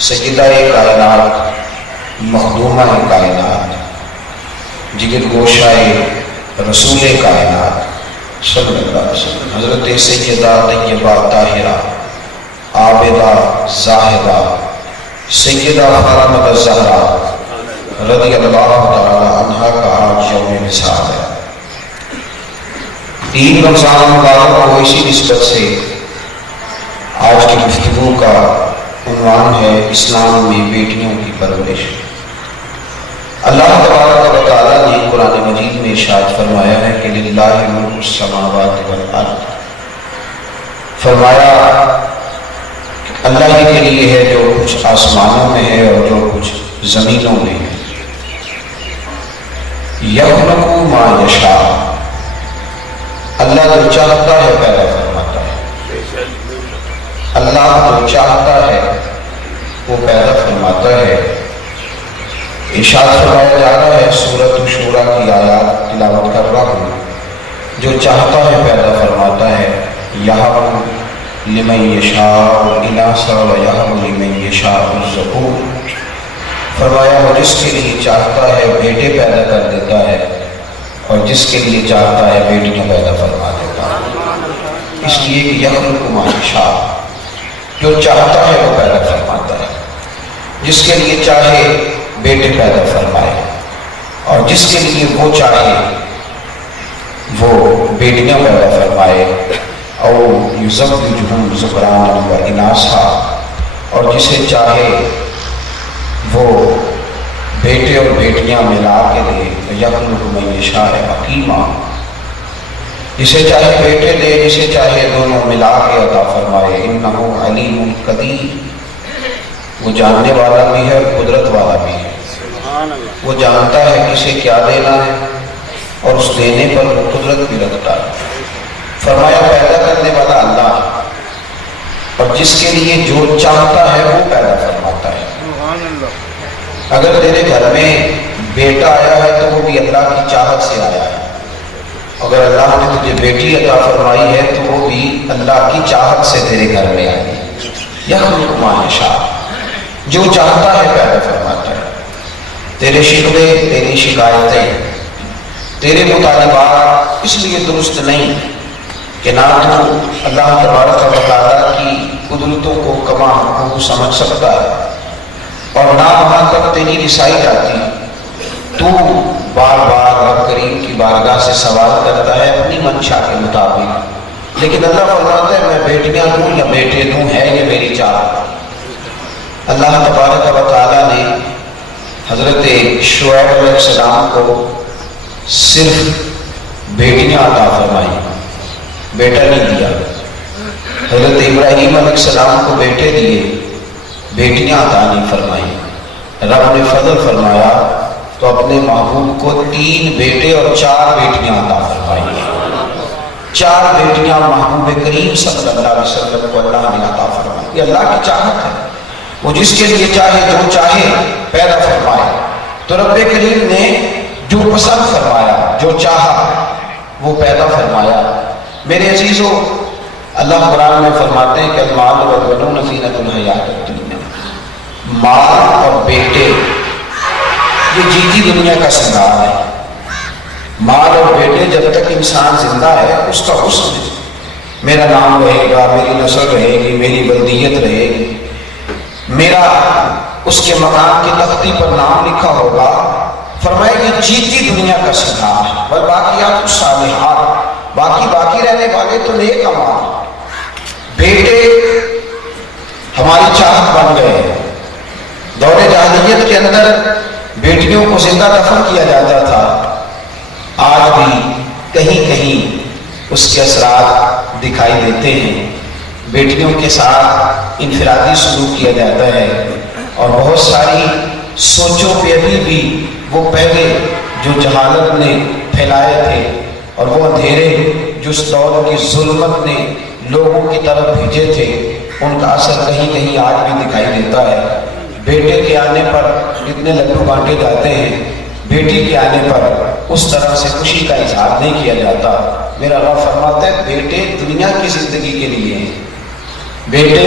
سیدہ کائنات، مخدومہ کائنات، جگر گوشائے رسول کائنات صلی اللہ علیہ وسلم، حضرت سیدہ طیبہ طاہرہ عابدہ زاہدہ سیدہ فاطمہ الزہرا رضی اللہ تعالی عنہا کا آج یوم وصال ہے۔ 3 رمضان مبارک کو اسی نسبت سے آج کی گفتگو کا عنوان ہے اسلام میں بیٹیوں کی پرورش۔ اللہ تبارک و تعالیٰ نے قرآن مجید میں ارشاد فرمایا ہے کہ للہ ملک السماوات والارض، فرمایا اللہ ہی کے لیے ہے جو کچھ آسمانوں میں ہے اور جو کچھ زمینوں میں ہے۔ یخلق ما یشاء، اللہ جو چاہتا ہے پیدا فرماتا ہے، اللہ جو چاہتا ہے وہ پیدا فرماتا ہے۔ ارشاد فرمایا جا رہا ہے، سورۃ شورى کی آیات تلاوت کر رہا ہوں، جو چاہتا ہے پیدا فرماتا ہے۔ یہب لمن یشاء الاناث ویہب لمن یشاء الذکور، فرمایا وہ جس کے لیے چاہتا ہے بیٹے پیدا کر دیتا ہے اور جس کے لیے چاہتا ہے بیٹیاں پیدا فرما دیتا ہے۔ اس لیے کہ یخلق ما یشاء، جو چاہتا ہے وہ پیدا فرماتا ہے، جس کے لیے چاہے بیٹے پیدا فرمائے اور جس کے لیے وہ چاہے وہ بیٹیاں پیدا فرمائے۔ او یزوجہم ذکرانا و اناثا، اور جسے چاہے وہ بیٹے اور بیٹیاں ملا کے دے۔ یخلق من یشاء حکیما، جسے چاہے بیٹے دے جسے چاہے دونوں ملا کے عطا فرمائے۔ انہ علیم قدیر، وہ جاننے والا بھی ہے اور قدرت والا بھی ہے، وہ جانتا ہے کسے کیا دینا ہے اور اس دینے پر وہ قدرت بھی رکھتا ہے۔ فرمایا پیدا کرنے والا اللہ، اور جس کے لیے جو چاہتا ہے وہ پیدا فرماتا ہے۔ اگر تیرے گھر میں بیٹا آیا ہے تو وہ بھی اللہ کی چاہت سے آیا ہے، اگر اللہ نے تجھے بیٹی عطا فرمائی ہے تو وہ بھی اللہ کی چاہت سے تیرے گھر میں آئی ہے۔ یخلق ما یشاء، جو چاہتا ہے پیدا فرماتا ہے۔ تیرے شکوے، تیری شکایتیں، تیرے مطالبات اس لیے درست نہیں کہ نہ تو اللہ تبارک و تعالیٰ کی قدرتوں کو کما حقوق سمجھ سکتا ہے اور نہ وہاں تک تیری رسائی جاتی، تو بار بار رب کریم کی بارگاہ سے سوال کرتا ہے اپنی منشا کے مطابق، لیکن اللہ فرماتا ہے میں بیٹیاں دوں یا بیٹے دوں، ہے یہ میری چاہت۔ اللہ تبارک و تعالیٰ نے حضرت شعیب علیہ السلام کو صرف بیٹیاں عطا فرمائی، بیٹا نہیں دیا۔ حضرت ابراہیم علیہ السلام کو بیٹے دیے، بیٹیاں عطا نہیں فرمائی۔ رب نے فضل فرمایا تو اپنے محبوب کو 3 بیٹے اور 4 بیٹیاں عطا فرمائی۔ 4 بیٹیاں محبوب کریم صلی اللہ علیہ وسلم کو اللہ نے عطا فرمائی۔ یہ اللہ کی چاہت ہے، وہ جس کے لیے چاہے جو چاہے پیدا فرمائے۔ تو رب کریم نے جو پسند فرمایا، جو چاہا وہ پیدا فرمایا۔ میرے عزیزو، اللہ قرآن میں فرماتے ہیں کہ المال والبنون زینۃ الحیات الدنیا، مال اور بیٹے یہ جیتی دنیا کا سنگار ہے۔ مال اور بیٹے جب تک انسان زندہ ہے اس کا حسن ہے، میرا نام رہے گا، میری نسل رہے گی، میری بلدیت رہے گی، میرا اس کے مکان کی تختی پر نام لکھا ہوگا۔ فرمائے کہ جیتی دنیا کا سنگار ہے۔ والباقیات الصالحات، باقی رہنے والے تو نیک اعمال۔ بیٹے ہماری چاہت بن گئے۔ دور جاہلیت کے اندر بیٹیوں کو زندہ دفن کیا جاتا تھا، آج بھی کہیں کہیں اس کے اثرات دکھائی دیتے ہیں۔ بیٹیوں کے ساتھ انفرادی سلوک کیا جاتا ہے اور بہت ساری سوچوں پہ ابھی بھی وہ پہلے جو جہالت نے پھیلائے تھے اور وہ اندھیرے جو اس دور کی ظلمت نے لوگوں کی طرف بھیجے تھے، ان کا اثر کہیں کہیں آج بھی دکھائی دیتا ہے۔ بیٹے کے آنے پر اتنے لڈو بانٹے جاتے ہیں، بیٹی کے آنے پر اس طرح سے خوشی کا اظہار نہیں کیا جاتا۔ میرا رب فرماتا ہے بیٹے دنیا کی زندگی کے لیے ہیں، بیٹے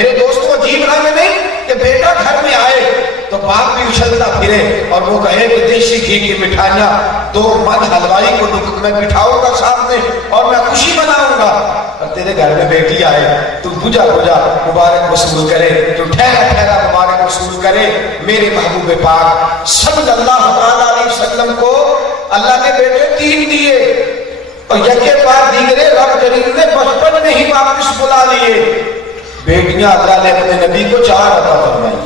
میرے دوستوں عجیب نہ میں نہیں کہ بیٹا گھر میں آئے تو باپ بھی اچھلتا پھرے اور وہ کہے کہ دیسی گھی کی مٹھائیاں دو من حلوائی کو میں بٹھاؤں گا سامنے اور میں خوشی مناؤں گا، اور تیرے گھر میں بیٹی آئے تو بجا بجا مبارک وصول کرے، تو ٹھہرا ٹھہرا مبارک وصول کرے۔ میرے محبوب پاک صلی اللہ علیہ وسلم کو اللہ نے بیٹے 3 دیے اور یکے بعد دیگرے رب کریم نے بچپن میں ہی واپس بلا لیے۔ بیٹیاں اللہ نے اپنے نبی کو 4 عطا فرمائی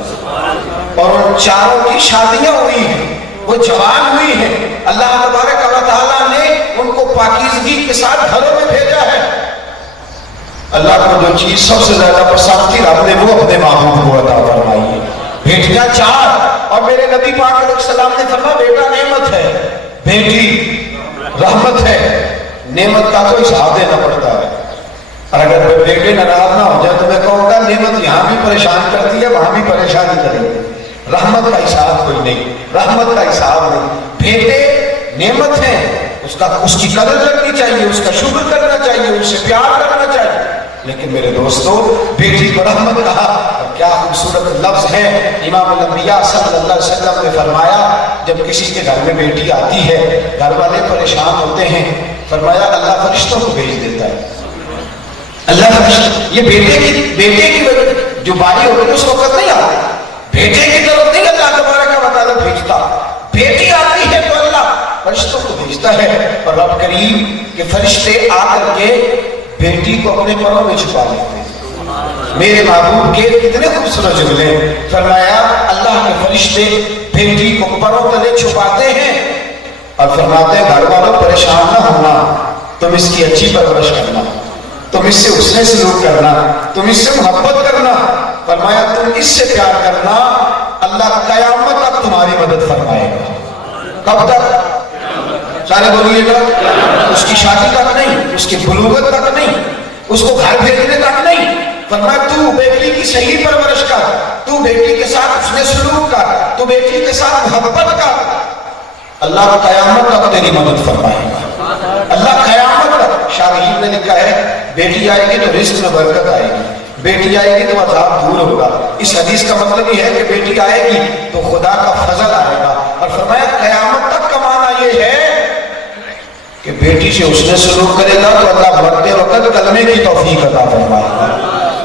اور ان 4 کی شادیاں ہوئی ہیں، وہ جوان ہوئی ہیں۔ اللہ تبارک و تعالیٰ نے ان کو پاکیزگی کے ساتھ گھروں میں بھیجا ہے۔ اللہ کو جو چیز سب سے زیادہ پسند تھی رب نے وہ اپنے محبوب کو عطا فرمائی ہے۔ بیٹیاں 4 اور میرے نبی پاک علیہ السلام نے فرمایا بیٹا نعمت ہے، بیٹی رحمت ہے۔ نعمت کا تو حساب دینا پڑتا ہے، اور اگر بیٹے ناراض نہ ہو جائے تو میں کہوں گا نعمت یہاں بھی پریشان کرتی ہے وہاں بھی پریشانی کرے گی، رحمت کا حساب کوئی نہیں، رحمت کا حساب نہیں۔ بیٹے نعمت ہیں، اس کی قدر کرنی چاہیے، اس کا شکر کرنا چاہیے، اس سے پیار کرنا چاہیے۔ لیکن میرے دوستو بیٹی کو رحمت کہا، اور کیا خوبصورت لفظ ہے۔ امام الانبیاء صلی اللہ علیہ وسلم نے فرمایا جب کسی کے گھر میں بیٹی آتی ہے گھر والے پریشان ہوتے ہیں، فرمایا اللہ فرشتوں کو بھیج دیتا ہے۔ اللہ فرشتوں، یہ بیٹے کی جو باری ہوتی ہے اس وقت نہیں آتی، بیٹے کی طرف نہیں اللہ تبارک و تعالیٰ بھیجتا، بیٹی آتی ہے تو اللہ فرشتوں کو بھیجتا ہے۔ اور رب کریم کے فرشتے آ کر کے بیٹی کو اپنے پروں میں چھپا لیتے ہیں۔ میرے محبوب کے کتنے خوبصورت جملے، فرمایا اللہ کے فرشتے بیٹی کو پروں تلے چھپاتے ہیں اور فرماتے ہیں گھر والوں پریشان نہ ہونا، تم اس کی اچھی پرورش کرنا، تم اس سے حسن سلوک کرنا، تم اس سے محبت کرنا۔ فرمایا تم اس سے پیار کرنا، اللہ قیامت تک تمہاری مدد فرمائے گا۔ کب تک؟ سارے بولیے گا، اس کی شادی تک نہیں، اس کی بلوغت تک نہیں، اس کو گھر بھیجنے تک نہیں۔ فرمایا تو بیٹی کی صحیح پرورش کر، تو بیٹی کے ساتھ حسن سلوک کر، تو بیٹی کے ساتھ محبت کر، اللہ قیامت تک تیری مدد فرمائے گا۔ اللہ قیامت تک۔ شاہین نے لکھا ہے بیٹی آئے گی تو رزق میں برکت آئے گی، بیٹی آئے گی تو عذاب دور ہوگا۔ اس حدیث کا مطلب یہ ہے کہ بیٹی آئے گی تو خدا کا فضل آئے گا، اور فرمایا قیامت تک کا معنی یہ ہے کہ بیٹی سے اس نے سلوک کرے گا تو اللہ مرتے وقت کلمے کی توفیق عطا فرمائے گا۔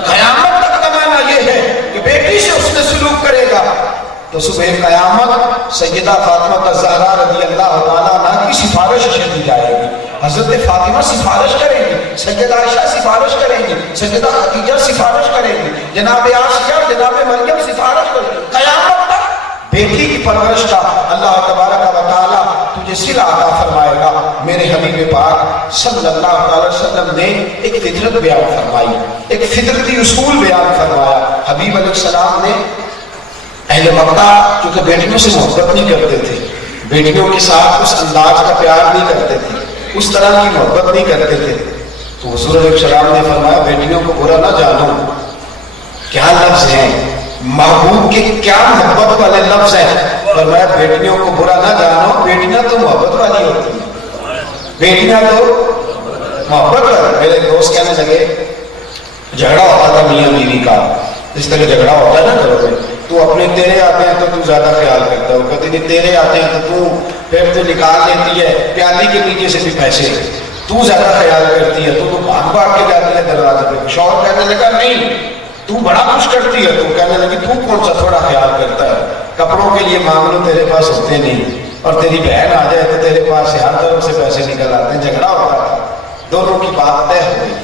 قیامت تک کا معنی یہ ہے کہ بیٹی سے اس نے سلوک کرے گا تو صبح قیامت سیدہ فاطمہ الزہرا رضی اللہ تعالیٰ عنہ کی سفارش دی جائے گی۔ حضرت فاطمہ سفارش کریں گی، سیدہ عائشہ سفارش کریں گی، سیدہ خدیجہ سفارش کریں گی، جناب عائشہ جناب مریم سفارش کریں گی۔ قیامت تک بیٹی کی پرورش کا اللہ تبارک و تعالیٰ تجھے صلہ عطا فرمائے گا۔ میرے حبیب پاک صلی اللہ علیہ وسلم نے ایک فطرت بیان فرمائی، ایک فطرتی اصول بیان فرمایا۔ حبیب علیہ السلام نے اہل مکہ چونکہ بیٹیوں سے محبت نہیں کرتے تھے، بیٹیوں کے ساتھ اس انداز کا پیار نہیں کرتے تھے، اس طرح کی محبت نہیں کرتے تھے، تو حضور علیہ السلام نے فرمایا بیٹیوں کو برا نہ جانو، کیا لفظ ہیں محبوب کے، کیا محبت والے لفظ ہیں۔ فرمایا بیٹیوں کو برا نہ جانو، بیٹیاں تو محبت والی ہوتی ہیں، بیٹیاں تو محبت والی۔ میرے دوست کہنے لگے جھگڑا ہوتا تھا میاں بیوی کا، اس طرح جھگڑا ہوتا ہے نا گھروں میں، تو اپنے تیرے آتے ہیں تو زیادہ خیال کرتا ہے، وہ کہتے نہیں تیرے آتے ہیں تو پھر تو نکال لیتی ہے پیالی کے نیچے سے بھی پیسے، تو زیادہ خیال کرتی ہے، تو بھاگ بھاگ کے جاتی ہے دروازے پہ۔ شوہر کہنے لگا نہیں تو بڑا کچھ کرتی ہے، تو کہنے لگی تو کون سا تھوڑا خیال کرتا ہے، کپڑوں کے لیے مانگ لو تیرے پاس ہوتے نہیں، اور تیری بہن آ جائے تو تیرے پاس سے ہر طرف سے پیسے نکل آتے ہیں۔ جھگڑا ہوتا تھا، دونوں کی بات طے ہو گئی۔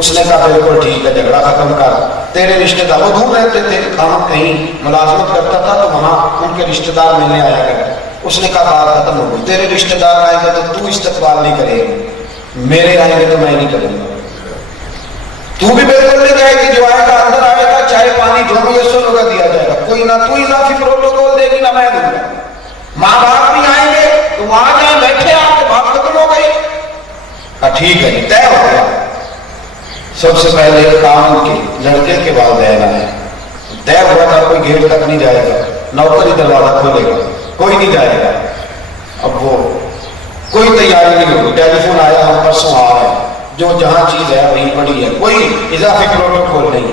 اس نے کہا بالکل ٹھیک ہے جھگڑا ختم کر، تیرے رشتے دار وہ دور رہتے تھے، کام کہیں ملازمت کرتا تھا تو وہاں ان کے رشتے دار ملنے آیا کرتے، اس نے کہا بات ختم ہو گئی، تیرے رشتے دار آئیں گے تو استقبال نہیں کرے گا، میرے آئیں گے تو میں نہیں کروں گا، تو بھی بالکل نہیں جائے گی، جو آئے گا اندر آئے گا، چائے پانی جو میسر ہوگا دیا جائے گا، کوئی نہ تو اضافی پروٹوکول دے گی نہ میں دوں گا، ماں باپ بھی آئیں گے تو وہاں جائیں بیٹھے آپ کے بات ختم ہو گئی، ٹھیک ہے طے ہو گیا۔ سب سے پہلے کام کے لڑکے کے والدین آئے، طے ہوا تھا کوئی گیٹ تک نہیں جائے گا، نوکر ہی دروازہ کھولے گا، کوئی نہیں جائے گا۔ اب وہ کوئی تیاری نہیں ہوگی، ٹیلی فون آیا ہم پرسوں آ رہے ہیں، جو جہاں چیز ہے وہیں پڑی ہے، کوئی اضافی پروٹوکول نہیں۔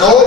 2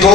2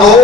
2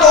2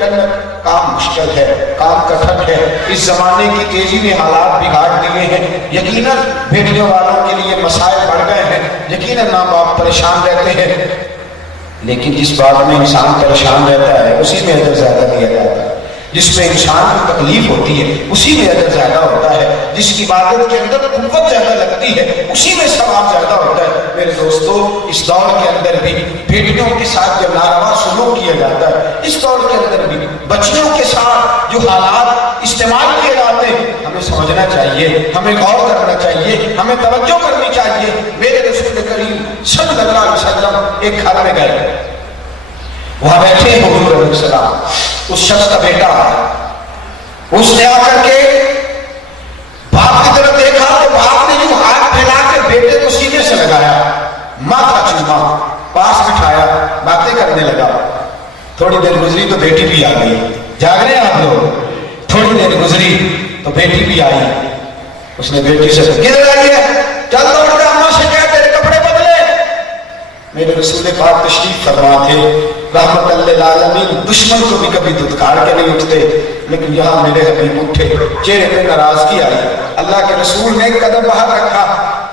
کام مشکل ہے، کام کٹھن ہے، اس زمانے کی تیزی نے حالات بگاڑ دیے ہیں، یقیناً بیٹیوں والوں کے لیے مسائل بڑھ گئے ہیں، یقیناً ماں باپ پریشان رہتے ہیں، لیکن جس بات میں انسان پریشان رہتا ہے اسی میں اجر زیادہ دیا جاتا ہے، جس میں انسان کو تکلیف ہوتی ہے اسی میں اجر زیادہ ہوتا ہے، جس عبادت کے اندر قوت زیادہ لگتی ہے اسی میں ثواب زیادہ ہوتا ہے۔ میرے دوستو، اس دور کے اندر بھی بیٹیوں کے ساتھ جب ناروا سلوک کیا جاتا ہے، اس دور کے اندر بھی بچیوں کے ساتھ جو حالات استعمال کیے جاتے ہیں، ہمیں سمجھنا چاہیے، ہمیں غور کرنا چاہیے، ہمیں توجہ کرنی چاہیے۔ میرے رسول کریم صلی اللہ علیہ وسلم ایک گھر میں گئے، وہاں بیٹھے حضور علیہ السلام، اس شخص کا بیٹا آیا، اس نے آ کر کے باپ کی طرف دیکھا تو باپ نے جو ہاتھ پھیلا کے بیٹے کو سینے سے لگایا، ماتھا چوما، پاس بٹھایا، باتیں کرنے لگا۔ تھوڑی دیر گزری تو بیٹی بھی آ گئی، جاگ رہے ہیں آپ لوگ؟ تھوڑی دیر گزری تو بیٹی بھی آئی، اس نے بیٹی سے کدھر آئی ہے؟ چل دوڑ کے اماں سے کہہ تیرے کپڑے بدلے۔ میرے رسول پاک تشریف فرما تھے رحمت للعالمین، دشمن کو بھی کبھی دھتکار کے نہیں اٹھتے، لیکن یہاں میرے حبیب اٹھے، چہرے پہ ناراضگی آئی، اللہ کے رسول نے ایک قدم باہر رکھا،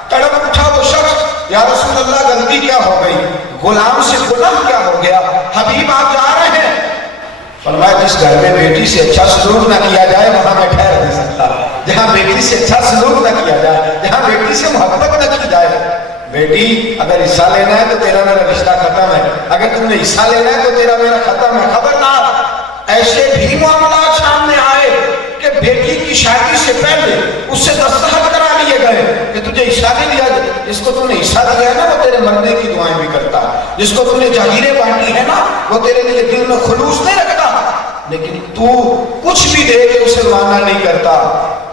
تڑپ اٹھا وہ شخص، یا رسول اللہ غلطی کیا ہو گئی؟ غلام سے غلام کیا ہو گیا؟ حبیب آپ جا رہے ہیں؟ فرمایا جس گھر میں بیٹی سے اچھا سلوک نہ کیا جائے وہاں میں ٹھہر نہیں سکتا، جہاں بیٹی سے اچھا سلوک نہ کیا جائے، جہاں بیٹی سے محبت نہ کی جائے۔ بیٹی اگر حصہ لینا ہے تو تیرا میرا رشتہ ختم ہے، اگر تم نے حصہ لینا ہے تو تیرا میرا ختم ہے۔ خبردار، ایسے بھی معاملات سامنے آئے کہ بیٹی کی شادی سے پہلے اس سے دستخط کرا لیے گئے کہ تجھے حصہ نہیں دیا جائے، جس کو تم نے حصہ دیا ہے نا وہ تیرے مرنے کی دعائیں بھی کرتا ہے، جس کو تم نے جاگیریں بانٹی ہے نا وہ تیرے لیے دل میں خلوص نہیں رکھتا، لیکن تو کچھ بھی دے کے اسے مانا نہیں کرتا۔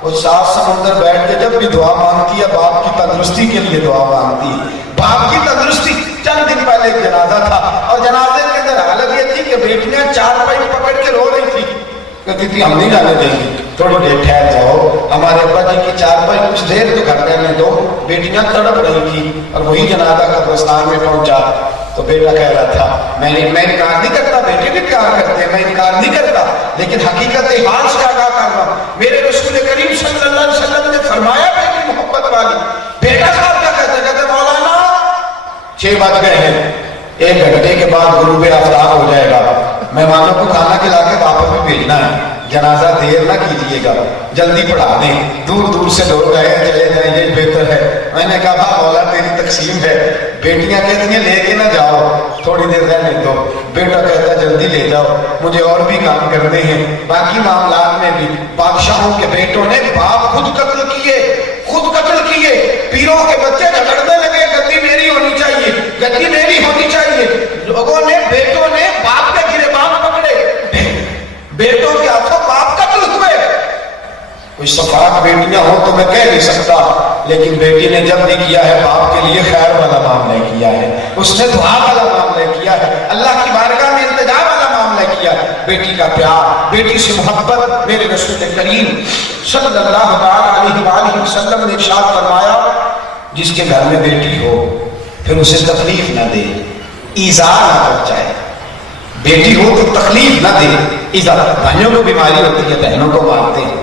وہ سات سمندر بیٹھ کے جب بھی دعا مانگتی ہے باپ کی تندرستی کے لیے دعا مانگتی ہے، باپ کی تندرستی۔ چند دن پہلے ایک جنازہ تھا اور جنازے کے اندر حالت یہ تھی کہ بیٹیاں چار پائی پکڑ کے رو رہی تھی، کہتی تھی ہم نہیں جانے دیں گے، تھوڑی دیر ٹھہر جاؤ، ہمارے ابا جی کی چار پائی کچھ دیر تو گھر کرنے دو۔ بیٹیاں تڑپ رہی تھی اور وہی جنازہ قبرستان میں پہنچا تو بیٹا کہہ رہا تھا میں انکار نہیں کرتا، بیٹے بھی پیار کرتے ہیں، میں انکار نہیں کرتا، لیکن حقیقت حال سے آگاہ کر رہا ہوں۔ میرے رسول کریم صلی اللہ علیہ وسلم نے فرمایا بیٹی محبت والی، بیٹا صاحب کیا کہتے ہیں؟ کہتے مولانا 6 بج گئے ہیں، 1 گھنٹے کے بعد غروب آفتاب ہو جائے گا، مہمانوں کو کھانا کھلا کے واپس بھی بھیجنا ہے، جنازہ دیر نہ کیجیے گا، جلدی پڑھا دیں، دور دور سے لوگ آئے چلے جائیں یہ بہتر ہے۔ میں نے کہا مولا تیری تقسیم ہے، بیٹیاں کہتی ہیں لے کے نہ جاؤ، تھوڑی دیر رہنے دو، بیٹا کہتا جلدی لے جاؤ مجھے اور بھی کام کرنے ہیں۔ باقی معاملات میں بھی بادشاہوں کے بیٹوں نے باپ خود قتل کیے، پیروں کے بچے جھگڑنے لگے گدی میری ہونی چاہیے، گدی میری ہونی چاہیے، لوگوں نے بیٹوں نے باپ کے گریبان پکڑے، بیٹوں کے ہاتھوں باپ قتل ہوئے۔ کوئی صفاق بیٹیاں ہوں تو میں کہہ نہیں سکتا، لیکن بیٹی نے جب بھی کیا ہے باپ کے لیے خیر والا معاملہ کیا ہے، اس نے دعا والا معاملہ کیا ہے، اللہ کی بارگاہ میں التجا والا معاملہ کیا ہے۔ بیٹی کا پیار، بیٹی سے محبت، میرے رسول کریم صلی اللہ علیہ وآلہ وسلم نے ارشاد فرمایا جس کے گھر میں بیٹی ہو پھر اسے تکلیف نہ دے، ایذا نہ پہنچائے، بیٹی ہو تو تکلیف نہ دے، ایذا۔ بھائیوں کو بیماری ہوتی ہے بہنوں کو مارتے ہیں،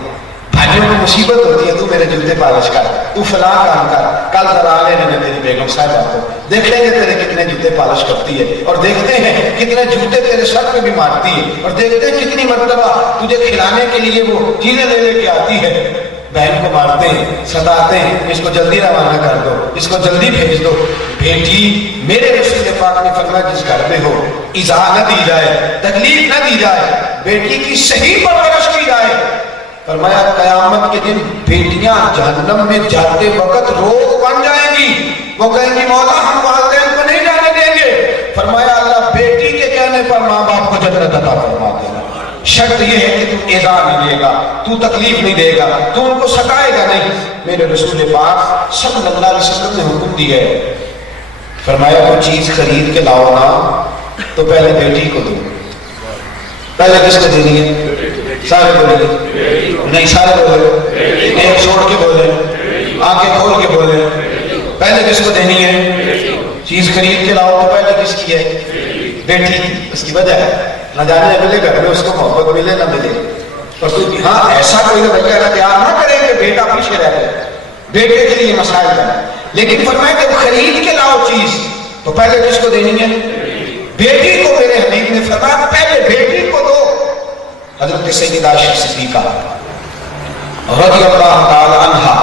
بھائیوں کو مصیبت ہوتی ہے تو میرے جوتے پالش کر، تو فلاں کام کر، کل ذرا لے لینے تیری بیگم صاحبہ کو، دیکھ لیں گے تیرے کتنے جوتے پالش کرتی ہے، اور دیکھتے ہیں کتنے جوتے تیرے سر پہ بھی مارتی ہے، اور دیکھتے ہیں کتنی مرتبہ تجھے کھلانے کے لیے وہ چیزیں لے کے آتی ہے۔ بہن کو مارتے ہیں، ستاتے ہیں، اس کو جلدی روانہ کر دو، اس کو جلدی بھیج دو۔ بیٹی میرے رسول پاک نے فرمایا جس گھر میں ہو ایذا نہ دی جائے، تکلیف نہ دی جائے، بیٹی کی صحیح پرورش کی جائے۔ فرمایا قیامت کے دن بیٹیاں جہنم میں جاتے وقت روک بن جائیں گی، وہ کہیں گی مولا ہم والدین کو نہیں جانے دیں گے۔ فرمایا اللہ بیٹی کے کہنے پر ماں باپ کو جنت عطا فرما دینا، شرط یہ ہے کہ تو ایذا نہیں دے گا، تو تکلیف نہیں دے گا، تو ان کو ستائے گا نہیں۔ میرے رسول پاک صلی اللہ علیہ وسلم نے حکم دیا ہے، فرمایا کوئی چیز خرید کے لاؤ نا تو پہلے بیٹی کو دو۔ پہلے کس کو دینی ہے؟ سارے بولے نہیں، سارے بولے، ایک چھوڑ کے بولے، آنکھیں کھول کے بولے، پہلے کس کو دینی ہے؟ چیز خرید کے لاؤ تو پہلے کس کی ہے؟ بیٹی۔ اس کی وجہ ہے نہ جانے اگلے گھر میں اس کو محبت ملے نہ ملے. اور تو ہاں ایسا کوئی بچہ اختیار نہ کرے کہ بیٹا پیچھے رہ جائے, بیٹے کے لیے مسائل بنائے. لیکن فرمایا کہ خرید کے لاؤ چیز تو پہلے کس کو دینی ہے؟ بیٹی کو. میرے حبیب نے فرمایا پہلے بیٹی کو دو. حضرت سیدہ عائشہ صدیقہ رضی اللہ تعالی عنہا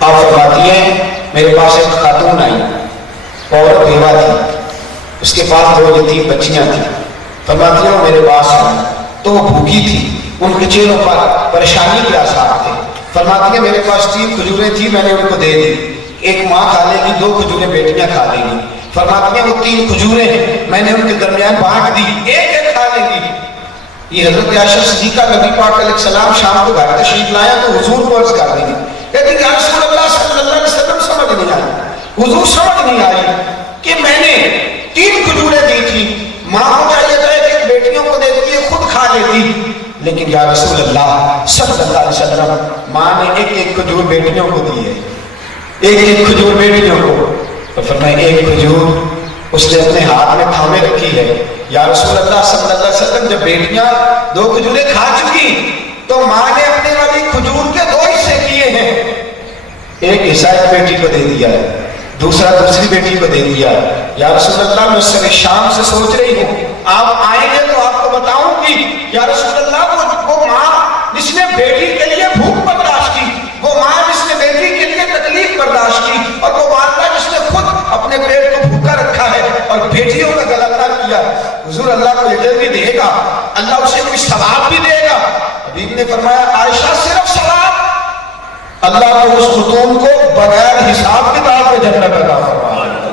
آپ فرماتی ہیں میرے پاس ایک خاتون آئی اور بیوہ تھی, اس کے پاس 2 یتیم بچیاں تھیں. فرماتی ہیں وہ میرے پاس آئی تو وہ بھوکی تھی, ان کے چہروں پر پریشانی کے آثار تھے. فرماتی ہیں میرے پاس 3 کھجوریں تھیں, میں نے ان کو دے دی. ایک ماں کھا لے گی, 2 کھجوریں بیٹیاں کھا لیں گی. فرماتی ہیں وہ 3 کھجوریں ہیں میں نے ان کے درمیان بانٹ دی, ایک کھا لیں گی. یہ حضرت عائشہ صدیقہ نبی پاک علیہ السلام شام کو گھر تشریف لایا تو حضور کو عرض کر دیں گے کہتی کہ رسول اللہ صلی اللہ علیہ وسلم سمجھ نہیں آئی, حضور سمجھ نہیں آئی کہ میں نے 3 کھجوریں دی تھی, ماں کو چاہیے تھا کہ بیٹیوں کو دیتی ہے خود کھا لیتی, لیکن یا رسول اللہ صلی اللہ علیہ وسلم ماں نے ایک کھجور بیٹیوں کو دی ہے, ایک کھجور بیٹیوں کو. تو فرمایا ایک کھجور اس نے اپنے ہاتھ میں تھامے رکھی ہے. یا رسول اللہ صلی اللہ علیہ وسلم جب بیٹیاں 2 کھجوریں کھا چکی تو ماں نے اپنے والی کھجور کے 2 حصے کیے ہیں, ایک حصہ ایک بیٹی کو دے دیا ہے, دوسرا دوسری بیٹی کو دے دیا. یا رسول اللہ میں اس سے شام سے سوچ رہی ہوں آپ آئیں گے تو آپ کو بتاؤں گی یا رسول اللہ وہ ماں جس نے بیٹی کے لیے بھوک برداشت کی, وہ ماں جس نے بیٹی کے لیے تکلیف برداشت کی, اور وہ والدہ جس نے خود اپنے پیٹ کو بھوکا رکھا ہے اور بیٹیوں کا گلا نہ کیا, حضور اللہ کو اجر بھی دے گا, اللہ اسے کوئی ثواب بھی دے گا. حبیب نے فرمایا عائشہ صرف ثواب, اللہ کو اس خاتون کو بغیر حساب کتاب میں جنت عطا فرمائے گا.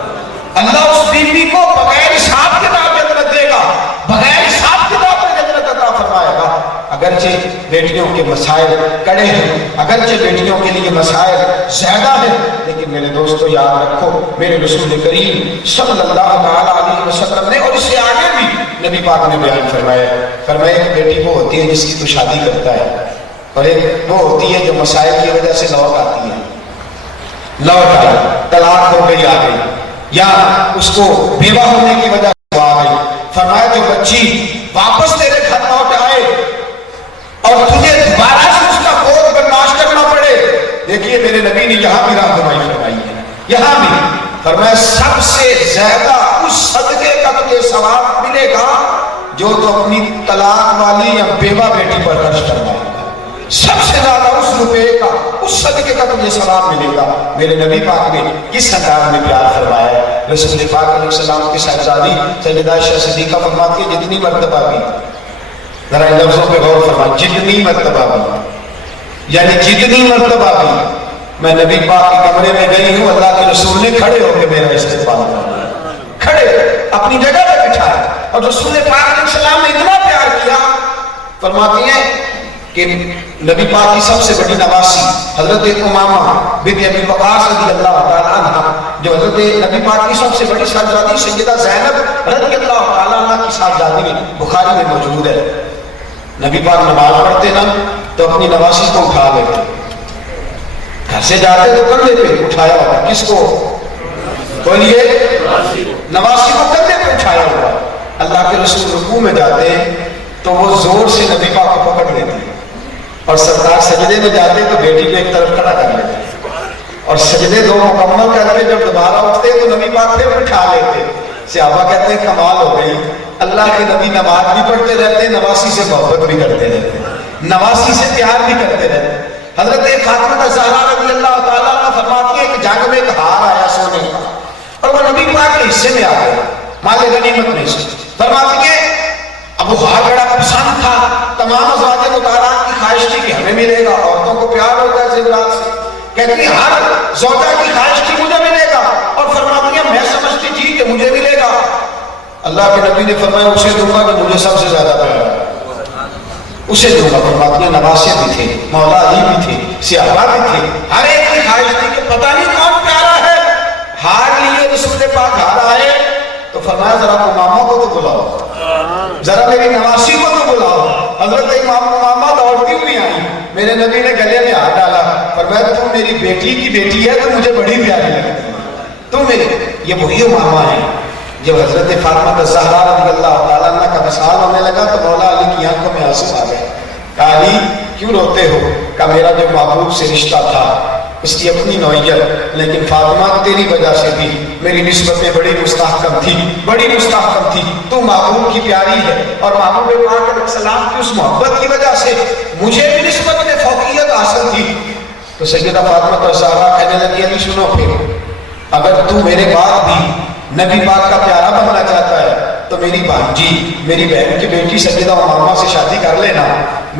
اللہ اس بیوی کو بغیر حساب کتاب جنت دے گا, بغیر حساب کتاب میں جنت عطا فرمائے گا. اگرچہ بیٹیوں کے مسائل کڑے ہیں, اگرچہ بیٹیوں کے لیے مسائل زیادہ ہیں, لیکن میرے دوستو یاد رکھو میرے رسول کریم صلی اللہ علیہ وسلم نے, اور اس سے آگے بھی نبی پاک نے بیان فرمایا, ایک بیٹی وہ ہوتی ہے جس کی تو شادی کرتا ہے, اور ایک وہ ہوتی ہے جو مسائل کی وجہ سے لوٹ آتی ہے, لوٹ آئی, طلاق ہو گئی آ گئی, یا اس کو بیوہ ہونے کی وجہ سے آ گئی. فرمایا جو بچی واپس تیرے گھر لوٹ آئے اور تجھے دوبارہ سے اس کا بوجھ برداشت کرنا پڑے, دیکھیے میرے نبی نے یہاں بھی رہنمائی فرمائی ہے, یہاں بھی فرمایا سب سے زیادہ اس صدقے کا تجھے ثواب ملے گا جو تو اپنی طلاق والی یا بیوہ بیٹی پر خرچ کروائے گا, سب سے زیادہ اس روپے کا اس صدقے کا تجھے ثواب ملے گا. میرے نبی پاک نے کس انداز میں پیار فرمایا, رسول پاک علیہ السلام کی صاحبزادی سیدہ عائشہ صدیقہ فرماتی ہے جتنی مرتبہ بھی, ذرا ان لفظوں پہ غور فرمائیں, جتنی مرتبہ بھی, یعنی جتنی مرتبہ بھی میں نبی پاک کے کمرے میں گئی ہوں اللہ کے رسول نے کھڑے ہو کے میرا استقبال کرا, کھڑے اپنی جگہ پہ بٹھایا, اور رسول پاک علیہ السلام نے اتنا پیار کیا. فرماتی ہیں کہ نبی پاک کی سب سے بڑی نواسی حضرت امامہ بنت ابی وقاص رضی اللہ تعالی عنہ, جو حضرت نبی پاک کی سب سے بڑی صاحبزادی سیدہ زینب رضی اللہ تعالی عنہ کی صاحبزادی بخاری میں موجود ہے. نبی پاک نماز پڑھتے نا تو اپنی نواسی کو اٹھا لیتے, گھر سے جاتے تو کندھے پہ اٹھایا ہوا, کس کو بولیے, نواسی کو کندھے پہ اٹھایا ہوا. اللہ کے رسول رکوع میں جاتے ہیں تو وہ زور سے نبی پاک کو پکڑ لیتے ہیں, اور سرکار سجدے میں جاتے تو بیٹی کو ایک طرف کھڑا کر لیتے, اور سجدے 2 مکمل کر کے جب دوبارہ اٹھتے تو نبی پاک پھر اٹھا لیتے. صحابہ کہتے ہیں کمال ہو گئی, اللہ کے نبی نماز بھی پڑھتے رہتے, نواسی سے محبت بھی کرتے رہتے, نواسی سے پیار بھی کرتے رہتے. حضرت فاطمہ زہرا رضی اللہ تعالیٰ عنہ فرماتی ہے کہ جنگ میں ایک ہار آیا سونے کا, اور وہ نبی پاک کے حصے میں آ گیا مال غنیمت میں سے. فرماتی ہے اب وہ ہار بڑا پسند تھا, تمام ازواج مطہرات کی خواہش تھی کہ ہمیں ملے گا, عورتوں کو پیار ہوتا ہے زیورات سے, کہتی ہر زوجہ کی خواہش تھی مجھے ملے گا, اور فرماتی ہے میں سمجھتی تھی کہ مجھے ملے گا. اللہ کے نبی نے فرمایا اسے دوں گا کہ مجھے سب سے زیادہ پیار ہے, اسے دوں گا. فرماتی ہے نواسے بھی تھے, مولا علی بھی تھے, صحابہ بھی تھے, ہر ایک کی خواہش تھی کہ پتہ نہیں کون پیارا ہے. ہار لیے رسول پاک ہار آئے تو فرمایا ذرا امامہ کو تو بلاؤ, ذرا میری نواسی کو تو بلاؤ. حضرت امامہ دوڑتی ہوئی آئی, میرے نبی نے گلے میں ہاتھ ڈالا, فرمایا تم میری بیٹی کی بیٹی ہے تو مجھے بڑی پیاری لگتی ہے, تم میرے. یہ وہی امامہ ہیں جو حضرت فاطمہ زہرا رضی اللہ تعالیٰ عنہ کا وصال ہونے لگا تو مولا علی کی آنکھوں میں آنسو آ گئے. کہا علی کیوں روتے ہو؟ کہا میرا جو محبوب سے رشتہ تھا اس کی اپنی نوعیت، لیکن فاطمہ تیری وجہ سے بھی میری نسبتیں بڑی مستحکم تھی، بڑی مستحکم تھی. تو محبوب کی پیاری ہے اور محبوب پاک علیہ السلام کی اس محبت کی وجہ سے مجھے بھی نسبت میں فوقیت حاصل تھی. تو سیدہ فاطمہ الزہرا کہنے لگی علی سنو، پھر اگر تو میرے بعد بھی نبی پاک کا پیارا بننا چاہتا ہے تو میری بھانجی، میری بہن کی بیٹی سیدہ امامہ سے شادی کر لینا.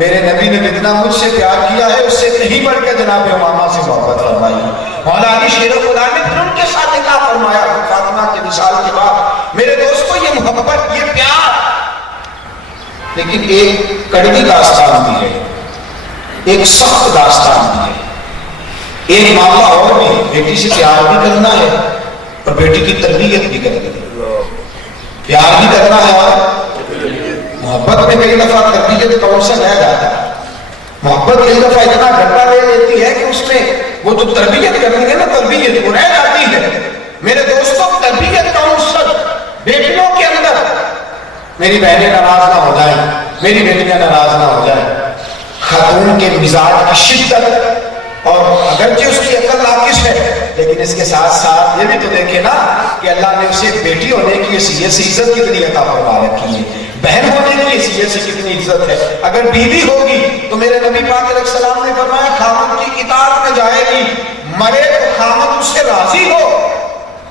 میرے نبی نے جتنا مجھ سے پیار کیا ہے اس سے کہیں بڑھ کے جناب امامہ سے محبت فرمائی. مولا علی شیر خدا نے پھر ان کے ساتھ کیا فرمایا فاطمہ کے وصال کے بعد؟ میرے دوستو یہ محبت، یہ پیار، لیکن ایک کڑوی داستان بھی ہے، ایک سخت داستان بھی ہے. ایک معاملہ اور بھی، بیٹی سے پیار بھی کرنا ہے اور بیٹی کی تربیت بھی کرنی ہے. پیار بھی کرنا ہے اور محبت میں کئی دفعہ تربیت کون سا رہ جاتا ہے. محبت کئی دفعہ اتنا گھٹا لے لیتی ہے کہ اس میں وہ جو تربیت کرنی ہے نا، تربیت وہ رہ جاتی ہے. میرے دوستوں، تربیت کا عنصر بیٹیوں کے اندر، میری بہنیں ناراض نہ ہو جائیں، میری بیٹیاں ناراض نہ ہو جائیں، خاتون کے مزاج کی شدت اور اگرچہ اس کی عقل ناقص ہے، لیکن اس کے ساتھ ساتھ یہ بھی تو دیکھیں نا کہ اللہ نے اسے بیٹی ہونے کی حیثیت سے عزت کتنی عطا فرما رکھی ہے، بہن ہونے کی حیثیت سے کتنی عزت ہے. اگر بیوی ہوگی تو میرے نبی پاک علیہ السلام نے فرمایا خامد کی اطاعت میں جائے گی، مرے تو خامد اس سے راضی ہو.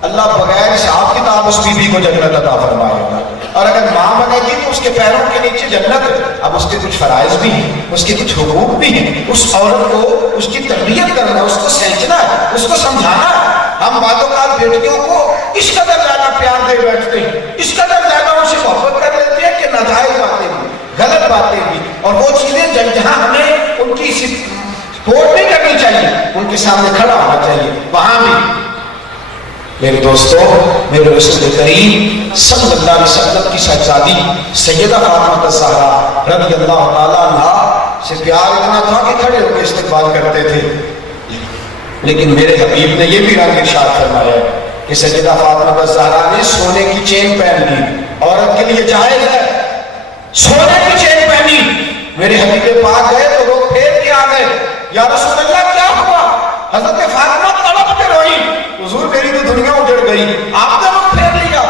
اللہ بغیر حساب کتاب اس بیوی کو جنت عطا فرمائے گا. اور اگر ماں بنے گی تو اس کے پیروں کے نیچے جنت ہے. اب اس کے کچھ فرائض بھی ہیں، اس کے کچھ حقوق بھی ہیں. اس عورت کو اس کی تربیت کرنا ہے، اس کو سینچنا ہے، اس کو سمجھانا ہے. ہم بعض اوقات بیٹیوں کو اس قدر زیادہ پیار دے بیٹھتے ہیں، اس قدر زیادہ ان سے محبت کر لیتے ہیں کہ ناجائز باتیں بھی، غلط باتیں بھی، اور وہ چیزیں جہاں ہمیں ان کی سپورٹ نہیں کرنی چاہیے، ان کے سامنے کھڑا ہونا چاہیے، وہاں بھی. میرے دوستو، میرے رسول کریم صلی اللہ علیہ وسلم کی صاحبزادی سیدہ فاطمہ الزہرا رضی اللہ تعالیٰ عنہا سے پیار اتنا تھا کہ کھڑے ہو کے استقبال کرتے تھے. لیکن میرے حبیب نے یہ بھی رنگ ارشاد فرمایا کہ سیدہ فاطمہ الزہرا نے سونے کی چین پہن لی. عورت کے لیے جائز ہے سونے کی چین پہنی. میرے حبیب پاک گئے تو لوگ پھیر کے آ گئے، یا رسول اللہ کیا ہوا؟ حضرت فاطمہ تڑپ کے روئی، حضور میری تو دنیا اجڑ گئی، آپ نے رخ پھیر لیا.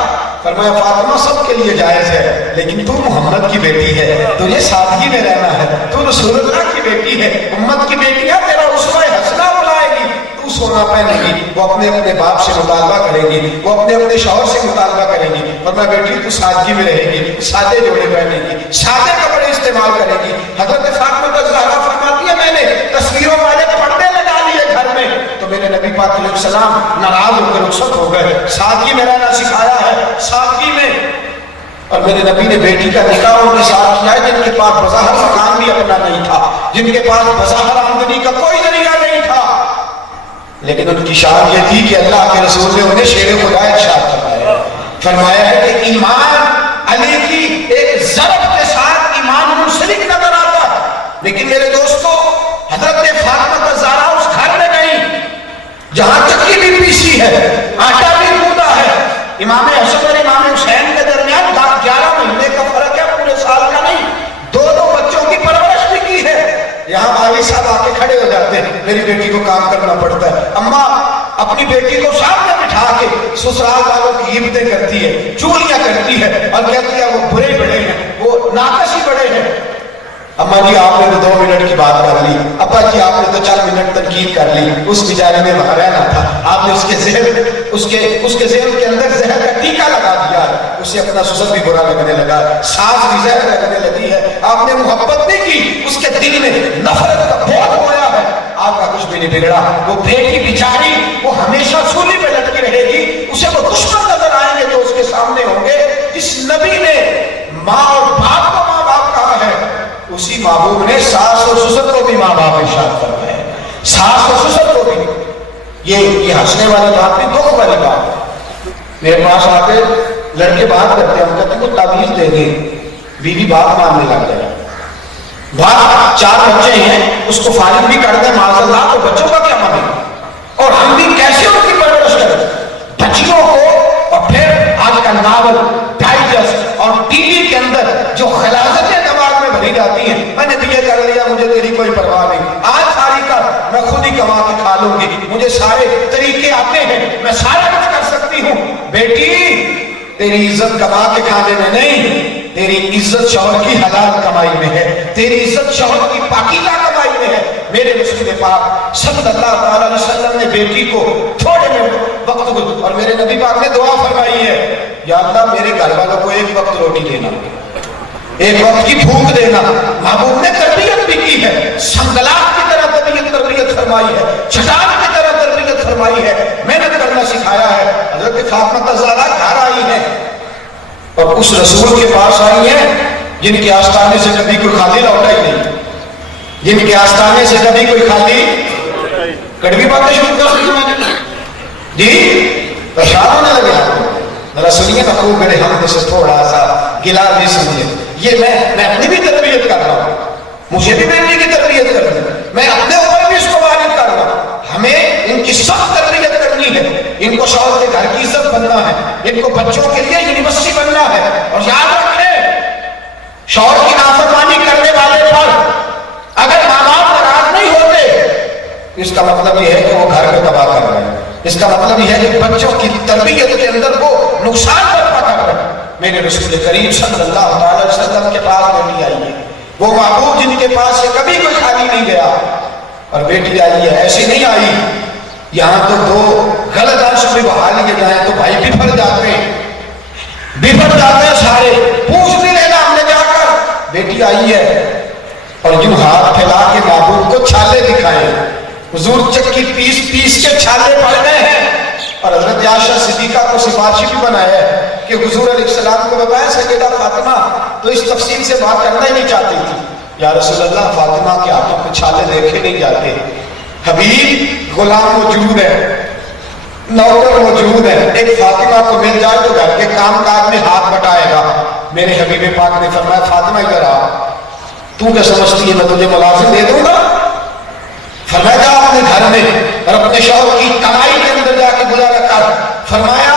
فرمایا فاطمہ سب کے لیے جائز ہے، لیکن تو محمد کی بیٹی ہے، تجھے سادگی میں رہنا ہے، تو رسول اللہ کی بیٹی ہے، امت کی بیٹیاں تیرا اسوہ حسنہ بلائے گی، تو سونا پہنے گی، وہ اپنے اپنے باپ سے مطالبہ کرے گی، وہ اپنے اپنے شوہر سے مطالبہ کرے گی. فرمایا بیٹی تو سادگی میں رہے گی، سادے جوڑے پہنے گی، سادے کپڑے استعمال کرے گی. حضرت فاطمہ الزہرا فرماتی ہے میں نے تصویروں والے پردے لگا لیے گھر میں. تو میرے نبی پاک علیہ السلام ناراض ہو کر رخصت ہو گئے. سادگی میں رہنا سکھایا ہے، سادگی میں. اور میرے نبی نے بیٹی کا نکاح ان کے ساتھ کیا ہے جن کے پاس بظاہر مکان بھی اپنا نہیں تھا، جن کے پاس بظاہر آمدنی کا کوئی ذریعہ نہیں تھا، لیکن ان کی شان یہ تھی کہ اللہ کے رسول نے انہیں شیر خدا ارشاد فرمایا. فرمایا ہے کہ ایمان علی کی ایک ضرب کے ساتھ ایمان منسلک نظر آتا ہے. لیکن میرے دوستو، حضرت فاطمہ الزہرا اس گھر میں گئی جہاں چکی بھی پیسی ہے، آٹا بھی گوندا ہے. امام حسن اور امام حسین کے درمیان 11 مہینے کا فرق ہے، پورے سال کا نہیں. دو بچوں کی پرورش بھی کی ہے. یہاں والد صاحب آ کے کھڑے ہو جاتے ہیں، میری بیٹی کو کام کرنا پڑتا ہے. اماں اپنی بیٹی کو سامنے بٹھا کے سسرال والوں کی عبادتیں کرتی ہے، چولیاں کرتی ہے اور کہتی ہے وہ برے بڑے ہیں، وہ ناقص ہی بڑے ہیں. اماں جی آپ نے تو 2 منٹ کی بات کر لی، ابا جی آپ نے تو 4 منٹ تنقید کر لی. اس بیچارے نے وہاں رہنا تھا، آپ نے اس کے ذہن کے اندر زہر کا ٹیکا لگا دیا، اسے اپنا سسر بھی برا لگنے لگا، ساس بھی زہر لگنے لگی ہے. آپ نے محبت نہیں کی، اس کے دل میں نفرت کا بہت ہویا ہے. آپ کا کچھ بھی نہیں بگڑا. وہ بیٹی بیچاری وہ ہمیشہ سولی پہ لٹکی رہے گی. اسے وہ دشمن نظر آئیں گے جو اس کے سامنے ہوں گے. جس نبی نے ماں اور باپ کو ماں باپ کہا ہے، اسی محبوب نے ساس اور سسر کو بھی ماں باپ ارشاد فرمایا ہے. ساس اور سسر کو بھی. یہ ہنسنے والی بات نہیں، دکھ والی بات ہے. میرے پاس آ کے لڑکے بات کرتے ہیں، ہم کہتے ہیں وہ تعویذ دے دیں، بیوی بات ماننے لگ جائے. بات 4 بچے ہیں، اس کو فارغ بھی کر دیں معاذ اللہ، تو بچوں کا کیا مانے؟ اور ہم بھی کیسے ان کی پرورش کریں بچیوں کو؟ اور پھر آج کا ناول ڈائجسٹ اور ٹی وی کے اندر گھڑی آتی ہیں میں نے BA کر لیا مجھے تیری کوئی پرواہ نہیں, آج ساری کر میں خود ہی کما کے کھا لوں گی, مجھے سارے طریقے آتے ہیں, میں سارا کچھ کر سکتی ہوں. بیٹی تیری عزت کما کے کھانے میں نہیں, تیری عزت شوہر کی حلال کمائی میں ہے, تیری عزت شوہر کی پاکیزہ کمائی میں ہے. میرے رسول پاک صلی اللہ علیہ وسلم نے بیٹی کو تھوڑے میں وقت اور میرے نبی پاک نے دعا فرمائی ہے, یا اللہ میرے گھر والوں کو ایک وقت روٹی دینا, ایک وقت کی بھوک دینا. محبوب نے تربیت بھی کی ہے, سنگلاخ کی طرح تربیت فرمائی ہے, چٹان کی طرح تربیت فرمائی ہے, محنت کرنا سکھایا ہے. حضرت فاطمہ زہرا گھر آئی ہیں اور اس رسول کے پاس آئی ہیں جن کے آستانے سے کبھی کوئی خالی لوٹا ہی نہیں, جن کے آستانے سے کبھی کوئی خالی. کڑوی باتیں شروع کر سکتے جی, پریشان ہونے لگے ذرا سنیے نا خوب میرے ہم سے تھوڑا سا گلا بھی سنیے. یہ میں اپنی بھی تربیت کر رہا ہوں, مجھے بھی بیٹی کی تربیت کرنی, میں اپنے اوپر بھی اس کو وارد کر رہا ہوں. ہمیں ان کی سخت تربیت کرنی ہے, ان کو شوہر کے گھر کی عزت بننا ہے, ان کو بچوں کے لیے یونیورسٹی بننا ہے. اور یاد رکھیں شوہر کی نافرمانی کرنے والے پر اگر ماں باپ ناراض نہیں ہوتے اس کا مطلب یہ ہے کہ وہ گھر کو تباہ کر رہے ہیں, اس کا مطلب یہ ہے کہ بچوں کی تربیت کے اندر وہ نقصان برپا کر رہے ہیں. میرے رسول کریم صلی اللہ علیہ وسلم کے پاس بیٹی آئی ہے, وہ محبوب جن کے پاس سے کبھی کوئی خالی نہیں گیا, اور بیٹی آئی ہے ایسی نہیں آئی یہاں تو دو غلط انش بھی بہا لیے جائیں تو بھائی بفر جاتے ہیں سارے, پوچھ بھی لینا ہم نے جا کر. بیٹی آئی ہے اور یوں ہاتھ پھیلا کے محبوب کو چھالے دکھائے, حضور چکی پیس پیس کے چھالے پڑ گئے ہیں. اور حضرت عائشہ صدیقہ کو سفارشی بھی بنایا ہے کہ حضور علیہ السلام کو بتایا سیدہ فاطمہ تو اس تفصیل سے بات کرنا ہی نہیں چاہتی تھی. یا رسول اللہ فاطمہ کے ہاتھوں پہ چھالے دیکھے نہیں جاتے, حبیب غلام موجود ہے, نوکر موجود ہے, ایک فاطمہ کو مل جائے تو گھر کے کام کاج میں ہاتھ بٹائے گا. میرے حبیب پاک نے فرمایا فاطمہ ادھر آ, تو کیا سمجھتی ہے میں تجھے ملازم دے دوں گا؟ فرمایا جا اپنے گھر میں اور اپنے شوہر کی کمائی کے اندر جا کے گزارا کر. فرمایا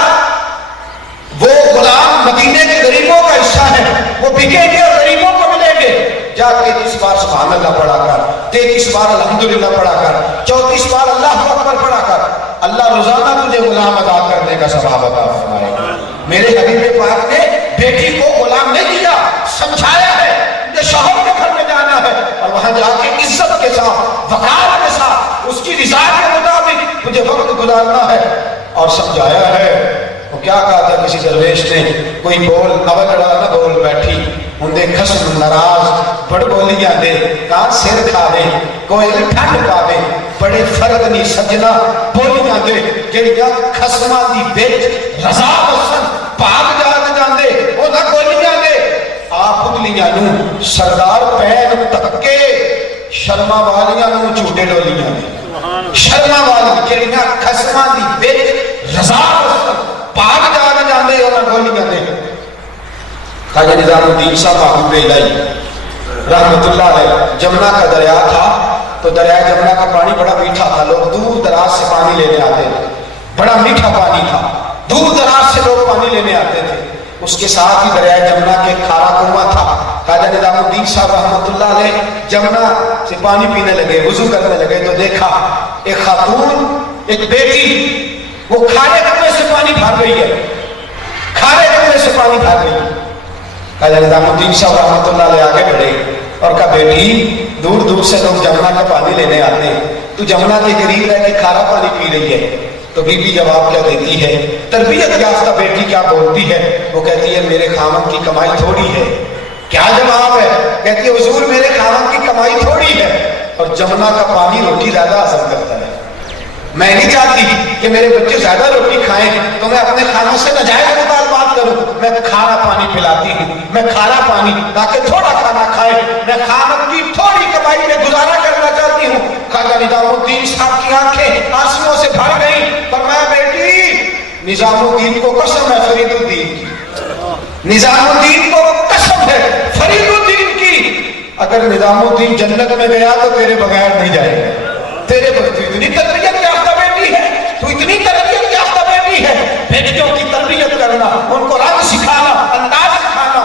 وہ غلام مدینے کے غریبوں کا حصہ ہے, وہ بکیں گے اور غریبوں کو ملیں گے. جا کے 33 بار سبحان اللہ پڑھا کر, 33 بار الحمدللہ پڑھا کر, 34 بار اللہ اکبر پڑھا کر, اللہ روزانہ تجھے غلام ادا کرنے کا ثواب عطا فرمائے گا. میرے حبیب پاک نے بیٹی کو غلام نہیں دیا, سمجھایا ہے کہ شوہر کے گھر میں جانا ہے اور وہاں جا کے عزت کے ساتھ وقار کے ساتھ اس کی رضا کے مطابق مجھے وقت گزارنا ہے. اور سمجھایا ہے. وہ کیا کہا تھا کسی درویش نے, کوئی بول اول لڑا نہ بول بیٹھی اندے خسم ناراض بڑ بولیاں دے کان سر کھاوے کوئی ٹھنڈ پاوے بڑے فرد نہیں سجنا بولیاں دے جڑیاں خسماں دی وچ رضا وسن پاک جان جاندے او نہ بولیاں دے. آپ پتلیاں نو سردار پین تکے شرما والیاں نو جھوٹے ڈولیاں دے, شرما والی جڑیاں خسماں دی وچ رضا وسن پاک جان جاندے او نہ بولیاں دے. خواجہ نظام الدین صاحب محبوب الہی رحمت اللہ علیہ, جمنا کا دریا تھا تو دریا جمنا کا پانی بڑا میٹھا تھا, لوگ دور دراز سے پانی لینے آتے تھے, بڑا میٹھا پانی تھا, دور دراز سے لوگ پانی لینے آتے تھے. اس کے ساتھ ہی دریا جمنا کے کھارا کنواں تھا. خواجہ نظام الدین صاحب رحمت اللہ علیہ جمنا سے پانی پینے لگے, وضو کرنے لگے تو دیکھا ایک خاتون, ایک بیٹی وہ کھارے کنویں سے پانی بھر رہی ہے, کھارے کنویں سے پانی بھر رہی ہے. خواجہ نظام الدین صاحب رحمت اللہ علیہ آگے بڑھے اور کہا بیٹی دور دور سے لوگ جمنا کا پانی لینے آتے ہیں, تو جمنا کے قریب رہ کے کھارا پانی پی رہی ہے. تو بی بی جواب کیا دیتی ہے, تربیت یافتہ بیٹی کیا بولتی ہے, وہ کہتی ہے میرے خامن کی کمائی تھوڑی ہے. کیا جواب ہے, کہتی ہے حضور میرے خامن کی کمائی تھوڑی ہے اور جمنا کا پانی روٹی زیادہ حاصل کرتا ہے. میں نہیں چاہتی کہ میرے بچے زیادہ روٹی کھائیں تو میں اپنے کھانوں سے ناجائز مطالبات کروں. میں کھارا پانی پلاتی ہوں, میں کھارا پانی تاکہ تھوڑا کھانا کھائے, میں خامن کی تھوڑی کمائی میں گزارا کرنا چاہتی ہوں. خواجہ نظام الدین صاحب کی آنکھیں آنسوؤں سے بھر گئیں. فرمایا بیٹی نظام الدین کو قسم ہے فرید الدین کی, نظام الدین کو قسم ہے فرید الدین کی, اگر نظام الدین جنت میں گیا تو تیرے بغیر نہیں جائے گا. تیرے تو اتنی تربیت یافتہ بیٹی ہے, تو اتنی تربیت یافتہ بیٹی ہے, بیٹیوں کی تربیت کرنا, ان کو رنگ سکھانا, انداز سکھانا,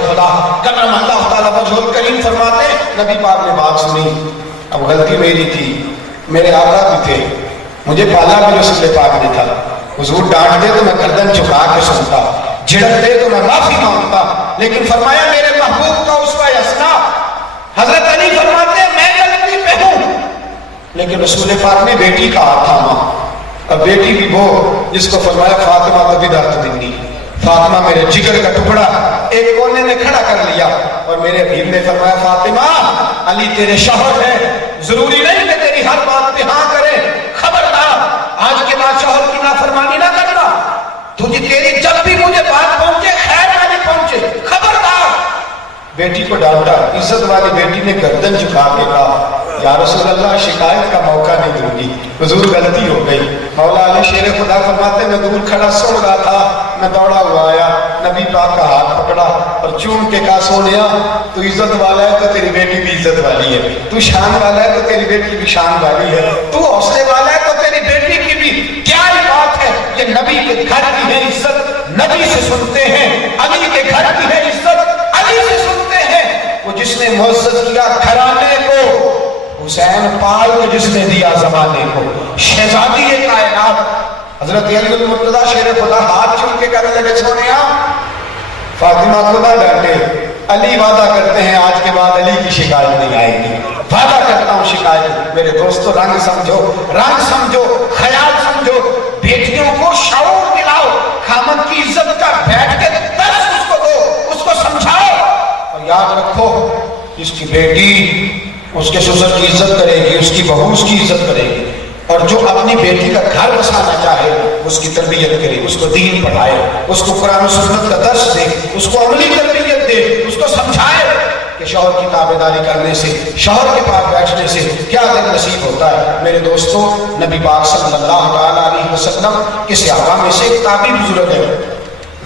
خدا کرم اللہ تعالیٰ وجہ کریم فرماتے ہیں نبی پاک نے بات سنی، اب غلطی میری تھی، میرے آقا بھی تھے، مجھے پالا بھی رسول پاک نے تھا، حضور ڈانٹتے تو میں گردن جھکا کے سنتا، جھڑکتے تو میں معافی مانگتا، لیکن فرمایا میرے محبوب کا اسوہ حسنہ حضرت علی فرماتے ہیں میں غلطی پہ ہوں، لیکن رسول پاک نے بیٹی کا ہاتھ تھاما، اب بیٹی بھی وہ جس کو فرمایا فاطمہ تو بدعت دینی، فاطمہ میرے جگر کا ٹکڑا، ایک کونے میں کھڑا کر لیا، اور میرے حبیب نے فرمایا فاطمہ علی تیرے شوہر ہے، ضروری نہیں کہ تیری ہر بات پہ ہاں کرے، خبردار آج کے بعد شوہر کی نافرمانی نہ کرنا، تجھے تیری جب بھی مجھے بات پہنچے خیر نہ نہیں پہنچے، خبردار۔ بیٹی کو ڈانٹا، عزت والی بیٹی نے گردن جھکا کے کہا یا رسول اللہ شکایت کا موقع نہیں دوں گی، حضور غلطی ہو گئی۔ مولا علی شیر خدا فرماتے میں دور کھڑا سن رہا تھا، میں دوڑا ہوا آیا، نبی پاک کا ہاتھ پکڑا اور چوم کے کہا سونیا تو عزت والا ہے تو تیری بیٹی بھی عزت والی ہے، تو شان والا ہے تو تیری بیٹی بھی شان والی ہے، تو حوصلے والا ہے تو تیری بیٹی کی بھی کیا ہی بات ہے کہ نبی کے گھر کی ہے عزت نبی سے سنتے ہیں، علی کے گھر کی ہے عزت علی سے سنتے ہیں، وہ جس نے معزز کیا گھرانے کو، حسین پال کو جس نے دیا زمانے کو، شہزادی کائنات حضرت علی المرتضیٰ شیر خدا ہاتھ چوم کے کہنے لگے سونیا فاطمہ کو نہ ڈانٹے، علی وعدہ کرتے ہیں آج کے بعد علی کی شکایت نہیں آئے گی، وعدہ کرتا ہوں شکایت۔ میرے دوستو رنگ سمجھو، خیال سمجھو، بیٹیوں کو شعور دلاؤ، خامد کی عزت کا بیٹھ کے درس اس کو دو، اس کو سمجھاؤ، اور یاد رکھو اس کی بیٹی اس کے سسر کی عزت کرے گی، اس کی بہو اس کی عزت کرے گی، اور جو اپنی بیٹی کا گھر بسانا چاہے اس کی تربیت کرے، اس کو دین پڑھائے، اس کو قرآن و سنت کا درس دے، اس کو عملی تربیت دے، اس کو سمجھائے کہ شوہر کی تابعداری کرنے سے، شوہر کے پاس بیٹھنے سے کیا دن نصیب ہوتا ہے۔ میرے دوستو نبی پاک صلی اللہ علیہ وسلم کے صحابہ میں سے ایک تابعی بزرگ ہے،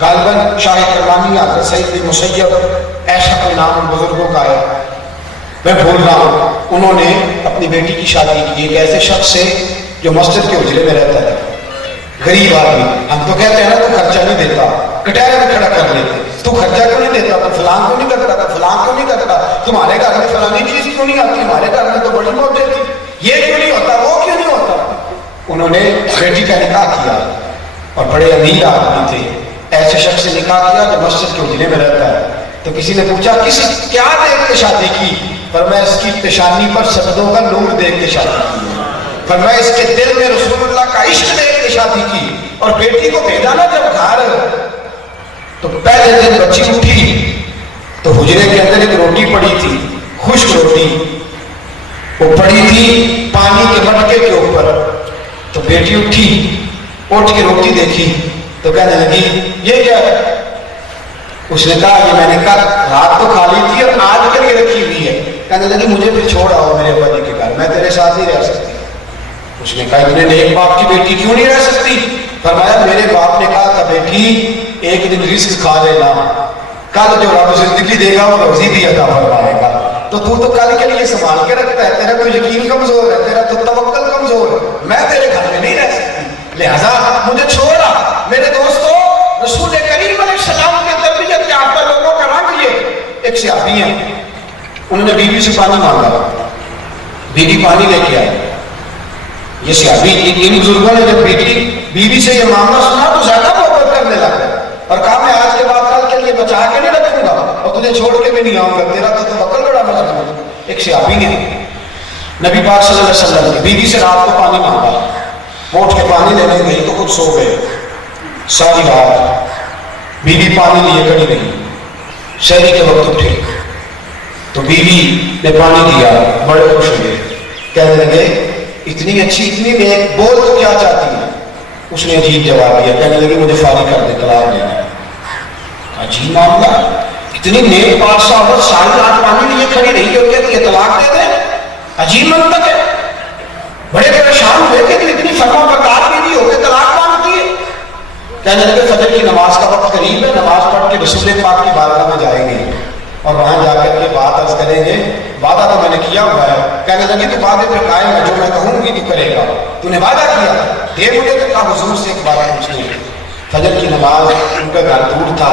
غالباً شاہ کرمانی حضرت سعید بن مسیب ایسا کوئی نام ان بزرگوں کا ہے، میں بھول رہا ہوں، انہوں نے اپنی بیٹی کی شادی کی ایک ایسے شخص سے جو مسجد کے اجرے میں رہتا ہے، غریب آدمی، ہم تو کہتے ہیں نا تو خرچہ نہیں دیتا، کٹہرے میں کھڑا کر لیتے، تو خرچہ کیوں نہیں دیتا، تو فلان کیوں نہیں کرتا، تو فلان کیوں نہیں کرتا، تمہارے گھر میں فلانی چیز کیوں نہیں آتی، ہمارے گھر میں تو بڑی موجود تھی، یہ کیوں نہیں ہوتا، وہ کیوں نہیں ہوتا۔ انہوں نے بیٹی کا نکاح کیا اور بڑے امیر آدمی تھے، ایسے شخص سے نکاح کیا جو مسجد کے اجرے میں رہتا ہے، تو کسی نے پوچھا کیا دیکھ کے شادی کی، فرمایا اس کی پیشانی پر سجدوں کا نور دیکھ کے شادی کی، فرمایا اس کے دل میں رسول اللہ کا عشق دیکھ کے شادی کی، اور بیٹی کو بھیجا نا جب گھر تو پہلے دن بچی اٹھی تو حجرے کے اندر ایک روٹی پڑی تھی، خشک روٹی، وہ پڑی تھی پانی کے مٹکے کے اوپر، تو بیٹی اٹھی، اٹھ کے روٹی دیکھی تو کہنے لگی یہ کیا ہے، اس نے کہا یہ میں نے کہا رات تو کھا لی تھی اور آج کے لیے رکھی ہوئی ہے، کہنے لگی مجھے پھر چھوڑ آؤ میرے ابا جی کے گھر، میں تیرے ساتھ ہی رہ سکتی۔ اس نے کہا اتنے نیک باپ کی بیٹی کیوں نہیں رہ سکتی، فرمایا میرے باپ نے کہا تھا بیٹی ایک دن رزق کھا لینا، کل جو رب زندگی دے گا وہ روزی بھی عطا فرمائے گا، تو کل کے لیے سنبھال کے رکھتا ہے، تیرا کوئی یقین کمزور ہے، تیرا تو توکل کمزور ہے، میں تیرے گھر میں نہیں رہ سکتی، لہذا مجھے چھوڑا۔ میرے دوستو رسول کریم علیہ السلام کے تربیت کے آتا لوگوں کا رنگ یہ ایک صحابی ہیں، انہوں نے بیوی سے پانی مانگا، بیوی پانی لے کے آئی، یہ صحابی ان بزرگوں نے جب بیوی سے یہ معاملہ سنا تو زیادہ محبت کرنے لگا اور کہا میں آج کے بعد کل کے لیے بچا کے نہیں رکھوں گا اور تجھے چھوڑ کے بھی نہیں آؤں گا، تیرا تو توکل بڑا مضبوط۔ ایک صحابی نے نبی پاک صلی اللہ علیہ وسلم کی بیوی سے رات کو پانی مانگا، اٹھ کے پانی لینے گئی تو خود سو گئے، ساری رات بیوی پانی لیے کھڑی رہی، شہری کے وقت اٹھے تو بیوی نے پانی دیا، بڑے خوش ہوئے، کہنے لگے اتنی اچھی اتنی نیک، بول تو کیا چاہتی ہے، اس نے عجیب جواب دیا، کہنے لگی مجھے فارغ کر دے، طلاق دینا ہے۔ عجیب معاملہ، اتنی نیک پاک عورت ساری رات پانی لیے کھڑی رہی اور کہتی ہے طلاق دے دے، عجیب منطق ہے۔ بڑے پریشان ہوئے کہ اتنی فرما بردار بیوی ہو کے طلاق مانگتی ہے، کہنے لگے فجر کی نماز کا وقت قریب ہے، نماز پڑھ کے رسول پاک کی بارگاہ میں جائیں گے اور وہاں جا کر کے بات عرض کریں گے، وعدہ تو میں نے کیا ہوا ہے، کہنے لگے تو وعدے پہ قائم ہے، جو میں کہوں گی تو کرے گا، تو نے وعدہ کیا دے مجھے، تو کہا حضور سے ایک بات پوچھنی ہے۔ فجر کی نماز ان کا گھر دور تھا،